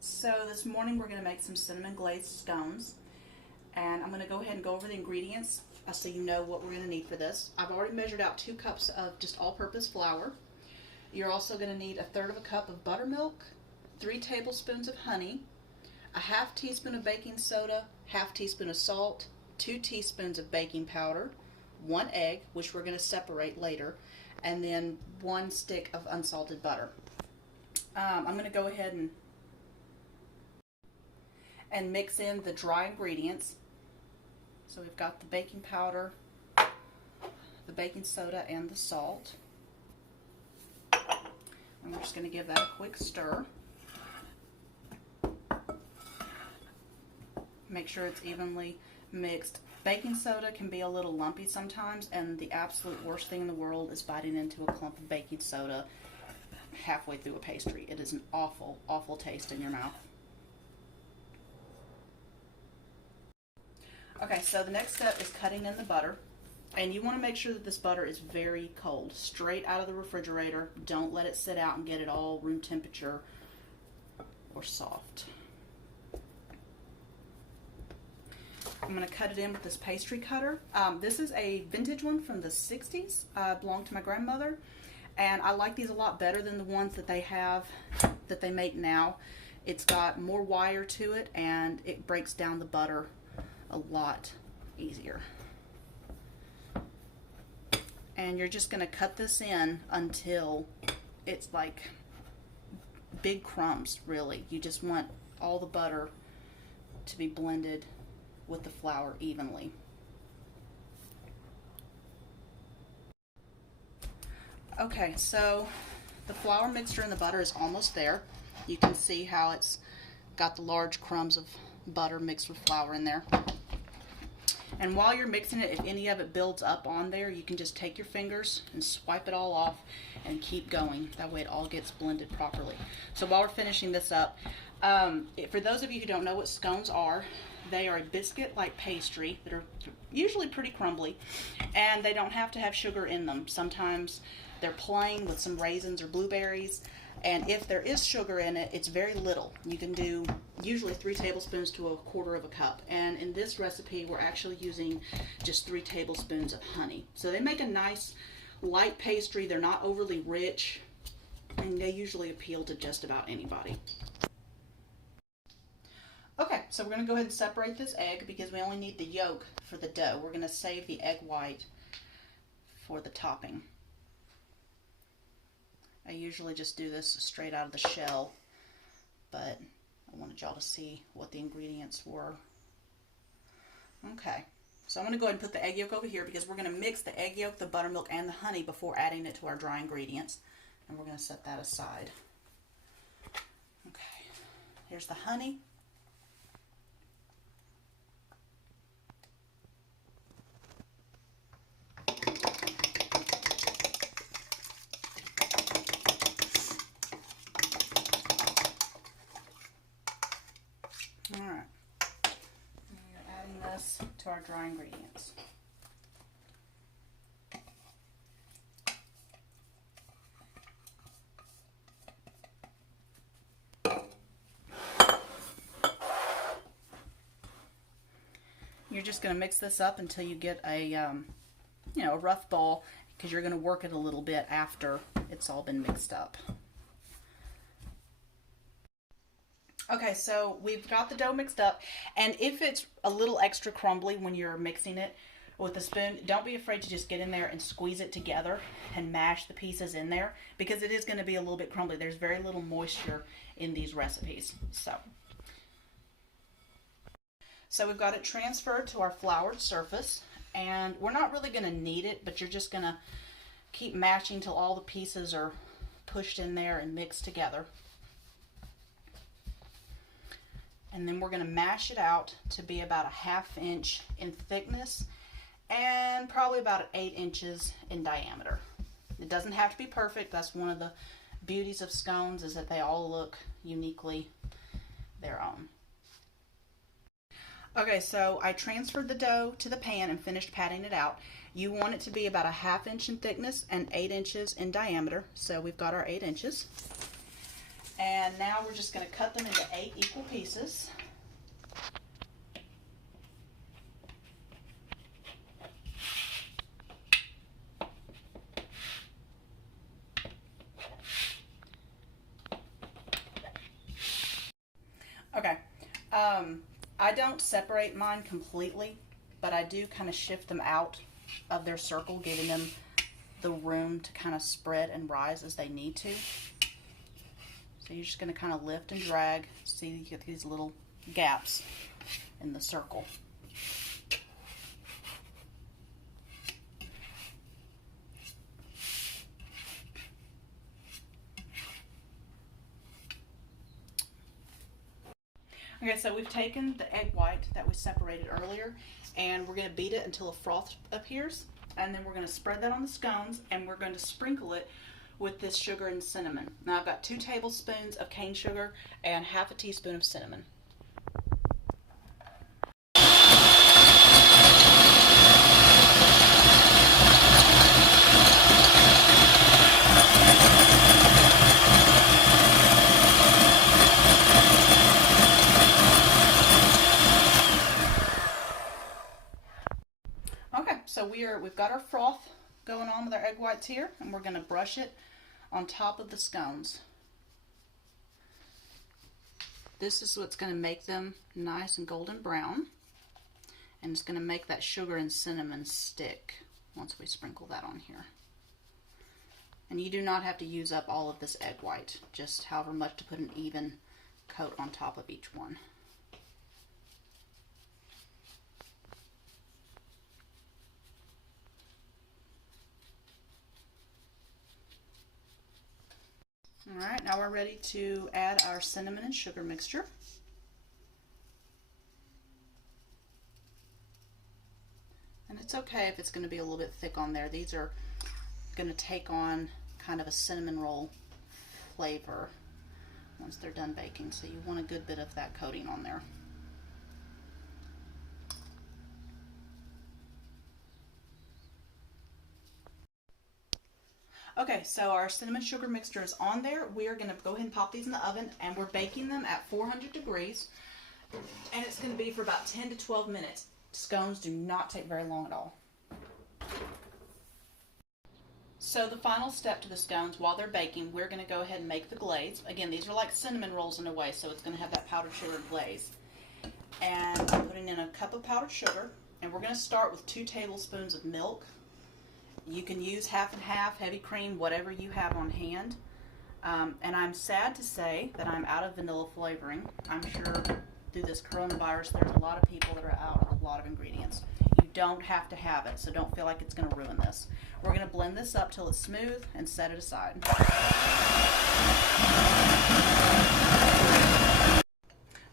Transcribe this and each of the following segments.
So this morning we're going to make some cinnamon glazed scones, and I'm going to go ahead and go over the ingredients so you know what we're going to need for this. I've already measured out 2 cups of just all-purpose flour. You're also going to need 1/3 cup of buttermilk, 3 tablespoons of honey, a 1/2 teaspoon of baking soda, 1/2 teaspoon of salt, 2 teaspoons of baking powder, 1 egg, which we're going to separate later, and then 1 stick of unsalted butter. I'm going to go ahead and mix in the dry ingredients. So we've got the baking powder, the baking soda, and the salt. And we're just going to give that a quick stir. Make sure it's evenly mixed. Baking soda can be a little lumpy sometimes, and the absolute worst thing in the world is biting into a clump of baking soda halfway through a pastry. It is an awful, awful taste in your mouth. Okay, so the next step is cutting in the butter, and you want to make sure that this butter is very cold, straight out of the refrigerator. Don't let it sit out and get it all room temperature or soft. I'm going to cut it in with this pastry cutter. This is a vintage one from the 60s, belonged to my grandmother, and I like these a lot better than the ones that they make now. It's got more wire to it, and it breaks down the butter a lot easier. And you're just going to cut this in until it's like big crumbs, really. You just want all the butter to be blended with the flour evenly. Okay, so the flour mixture and the butter is almost there. You can see how it's got the large crumbs of butter mixed with flour in there. And while you're mixing it, if any of it builds up on there, you can just take your fingers and swipe it all off and keep going. That way it all gets blended properly. So while we're finishing this up, for those of you who don't know what scones are, they are a biscuit-like pastry that are usually pretty crumbly, and they don't have to have sugar in them. Sometimes they're plain with some raisins or blueberries, and if there is sugar in it, it's very little. You can do usually 3 tablespoons to 1/4 cup, and in this recipe we're actually using just 3 tablespoons of honey. So they make a nice light pastry. They're not overly rich, and they usually appeal to just about anybody. Okay, so we're going to go ahead and separate this egg because we only need the yolk for the dough. We're going to save the egg white for the topping. I usually just do this straight out of the shell, but I wanted y'all to see what the ingredients were. Okay, so I'm going to go ahead and put the egg yolk over here because we're going to mix the egg yolk, the buttermilk, and the honey before adding it to our dry ingredients. And we're going to set that aside. Okay, here's the honey. Alright, we're adding this to our dry ingredients. You're just going to mix this up until you get a a rough ball, because you're going to work it a little bit after it's all been mixed up. Okay, so we've got the dough mixed up, and if it's a little extra crumbly when you're mixing it with a spoon, don't be afraid to just get in there and squeeze it together and mash the pieces in there, because it is going to be a little bit crumbly. There's very little moisture in these recipes. So we've got it transferred to our floured surface, and we're not really going to knead it, but you're just going to keep mashing till all the pieces are pushed in there and mixed together. And then we're going to mash it out to be about a 1/2 inch in thickness and probably about 8 inches in diameter. It doesn't have to be perfect. That's one of the beauties of scones, is that they all look uniquely their own. Okay, so I transferred the dough to the pan and finished patting it out. You want it to be about a 1/2 inch in thickness and 8 inches in diameter. So we've got our 8 inches. And now we're just going to cut them into 8 pieces. Okay, I don't separate mine completely, but I do kind of shift them out of their circle, giving them the room to kind of spread and rise as they need to. So you're just going to kind of lift and drag. See, you get these little gaps in the circle. Okay, so we've taken the egg white that we separated earlier, and we're going to beat it until a froth appears, and then we're going to spread that on the scones, and we're going to sprinkle it with this sugar and cinnamon. Now I've got 2 tablespoons of cane sugar and half a teaspoon of cinnamon. Okay, so we've got our froth going on with our egg whites here, and we're going to brush it on top of the scones. This is what's going to make them nice and golden brown, and it's going to make that sugar and cinnamon stick once we sprinkle that on here. And you do not have to use up all of this egg white, just however much to put an even coat on top of each one. Alright, now we're ready to add our cinnamon and sugar mixture. And it's okay if it's going to be a little bit thick on there. These are going to take on kind of a cinnamon roll flavor once they're done baking, so you want a good bit of that coating on there. Okay, so our cinnamon sugar mixture is on there. We are going to go ahead and pop these in the oven, and we're baking them at 400 degrees, and it's going to be for about 10 to 12 minutes. Scones do not take very long at all. So the final step to the scones, while they're baking, we're going to go ahead and make the glaze. Again, these are like cinnamon rolls in a way, so it's going to have that powdered sugar glaze. And I'm putting in a cup of powdered sugar, and we're going to start with 2 tablespoons of milk. You can use half and half, heavy cream, whatever you have on hand. And I'm sad to say that I'm out of vanilla flavoring. I'm sure through this coronavirus there's a lot of people that are out of a lot of ingredients. You don't have to have it, so don't feel like it's going to ruin this. We're going to blend this up till it's smooth and set it aside.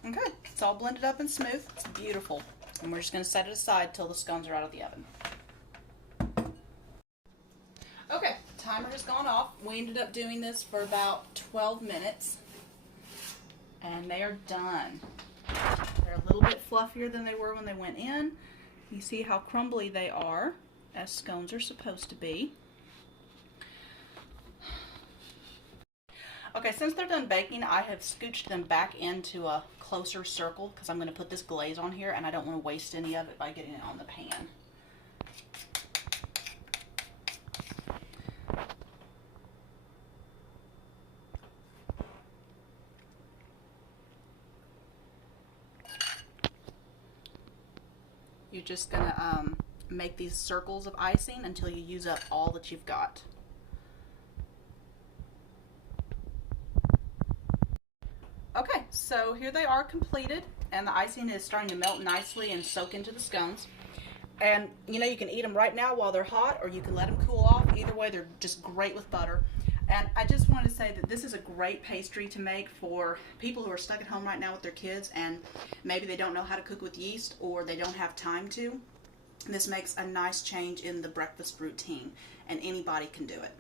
Okay, it's all blended up and smooth. It's beautiful. And we're just going to set it aside till the scones are out of the oven. Okay, timer has gone off. We ended up doing this for about 12 minutes, and they are done. They're a little bit fluffier than they were when they went in. You see how crumbly they are, as scones are supposed to be. Okay, since they're done baking, I have scooched them back into a closer circle because I'm going to put this glaze on here, and I don't want to waste any of it by getting it on the pan. You're just going to make these circles of icing until you use up all that you've got. Okay, so here they are completed, and the icing is starting to melt nicely and soak into the scones. And you know, you can eat them right now while they're hot, or you can let them cool off. Either way, they're just great with butter. And I just wanted to say that this is a great pastry to make for people who are stuck at home right now with their kids and maybe they don't know how to cook with yeast or they don't have time to. This makes a nice change in the breakfast routine, and anybody can do it.